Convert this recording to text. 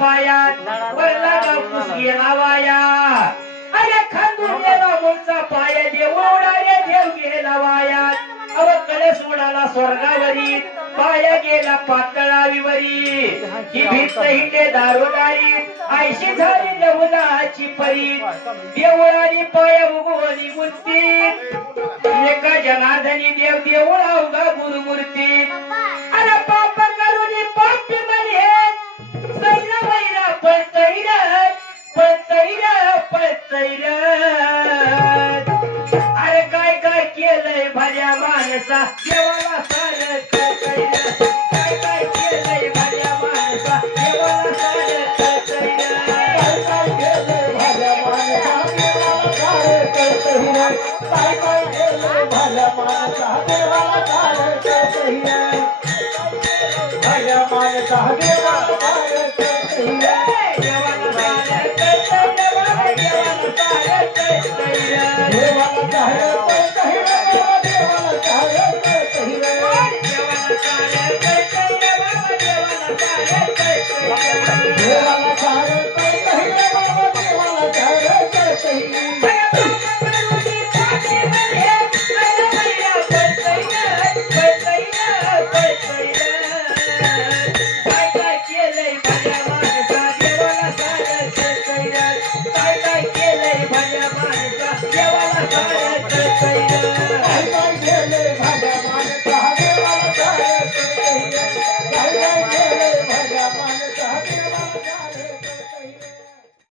पायात वरला गावपूस गेला वाया अरे खांदून गेला मूळचा पाया देवळा रे देव गेला वायात अव कलश उडाला स्वर्गावरी पाया गेला पातळावीवरी ही भीत हिंडे दारोदारी आयशी झाली देवलाची परी देवळानी पाया उगवली मूर्ती एका जनार्दनी देव देवळा उगा गुरुमूर्ती अरे पाप करून पापी म्हणे सैर वैरा पळतैर पळतैर पळतैर अरे काय काय केलंय भल्या माणसा देवाला सार काय काय केलंय भल्या माणसा देवाला सार काय काय केलंय भल्या माणसा देवाला सार काय काय केलंय भल्या माणसा देवाला सार भल्या माणसा देवाला सार